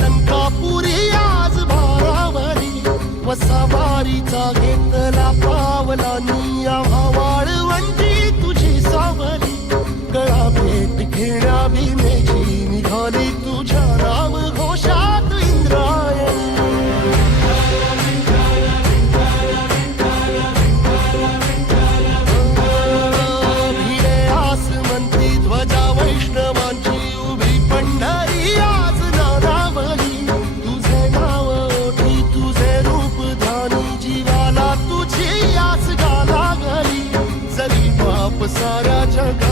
लंकापुरी आज भारावरी वसावारीचा घेत i Karachaka.